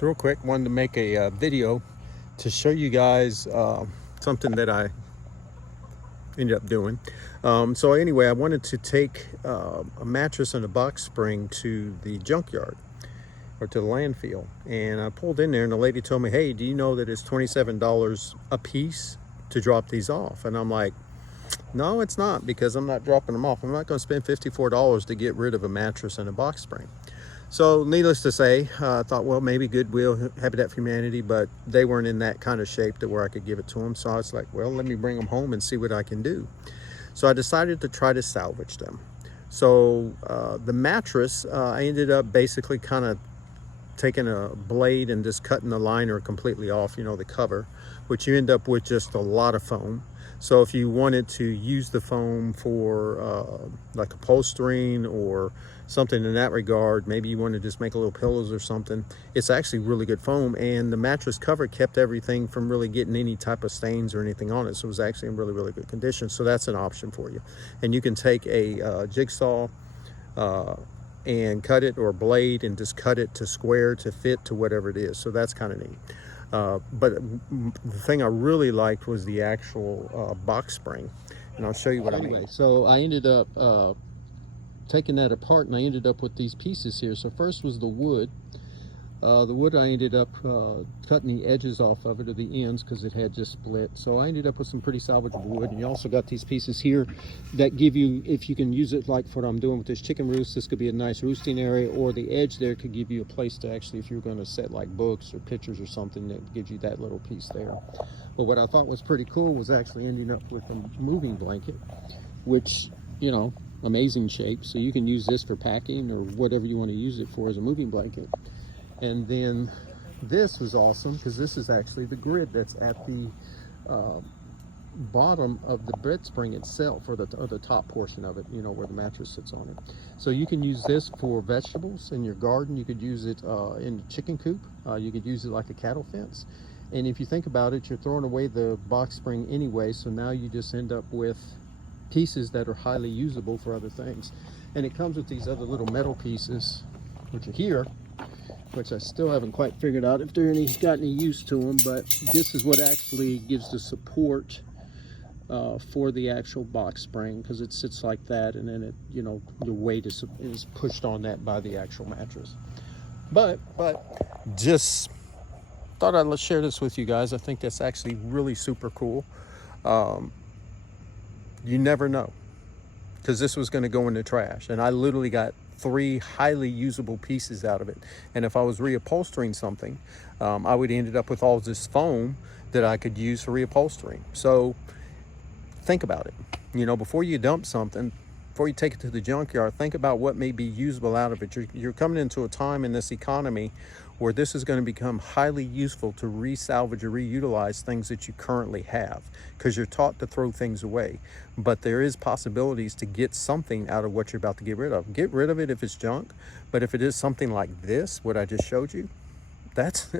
So real quick, wanted to make a video to show you guys something that I ended up doing. So anyway, I wanted to take a mattress and a box spring to the junkyard or to the landfill, and I pulled in there and the lady told me, hey, do you know that it's $27 a piece to drop these off? And I'm like, no, it's not, because I'm not dropping them off. I'm not going to spend $54 to get rid of a mattress and a box spring. So needless to say, I thought, well, maybe Goodwill, Habitat for Humanity, but they weren't in that kind of shape to where I could give it to them. So I was like, well, let me bring them home and see what I can do. So I decided to try to salvage them. So the mattress, I ended up basically kind of taking a blade and just cutting the liner completely off, you know, the cover, which you end up with just a lot of foam. So if you wanted to use the foam for like upholstering or something in that regard, maybe you want to just make a little pillows or something, it's actually really good foam, and the mattress cover kept everything from really getting any type of stains or anything on it. So it was actually in really, really good condition. So that's an option for you. And you can take a jigsaw and cut it, or a blade, and just cut it to square to fit to whatever it is. So that's kind of neat. But the thing I really liked was the actual box spring, and I'll show you what I mean. So I ended up taking that apart, and I ended up with these pieces here. So first was the wood. I ended up cutting the edges off of it, or the ends, because it had just split. So I ended up with some pretty salvageable wood. And you also got these pieces here that give you, if you can use it like what I'm doing with this chicken roost, this could be a nice roosting area, or the edge there could give you a place to actually, if you're going to set like books or pictures or something, that gives you that little piece there. But what I thought was pretty cool was actually ending up with a moving blanket, which, you know, amazing shape. So you can use this for packing or whatever you want to use it for as a moving blanket. And then this was awesome, because this is actually the grid that's at the bottom of the bed spring itself, or the top portion of it, you know, where the mattress sits on it. So you can use this for vegetables in your garden. You could use it in the chicken coop. You could use it like a cattle fence. And if you think about it, you're throwing away the box spring anyway, so now you just end up with pieces that are highly usable for other things. And it comes with these other little metal pieces, which are here, which I still haven't quite figured out if they're got any use to them, but this is what actually gives the support for the actual box spring, because it sits like that, and then it, you know, the weight is pushed on that by the actual mattress. But just thought I'd share this with you guys. I think that's actually really super cool. You never know, because this was going to go in the trash, and I literally got 3 highly usable pieces out of it. And if I was reupholstering something, I would ended up with all this foam that I could use for reupholstering. So think about it, you know, before you dump something, before you take it to the junkyard, think about what may be usable out of it. You're coming into a time in this economy where this is going to become highly useful to resalvage or reutilize things that you currently have, because you're taught to throw things away. But there is possibilities to get something out of what you're about to get rid of. Get rid of it if it's junk, but if it is something like this, what I just showed you, that's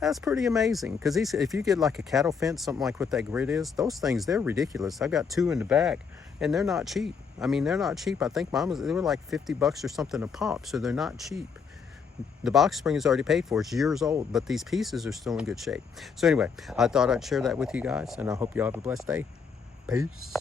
that's pretty amazing. Because if you get like a cattle fence, something like what that grid is, those things, they're ridiculous. I've got 2 in the back, and they're not cheap. I mean, they're not cheap. I think they were like 50 bucks or something a pop, so they're not cheap. The box spring is already paid for. It's years old, but these pieces are still in good shape. So anyway, I thought I'd share that with you guys, and I hope you all have a blessed day. Peace.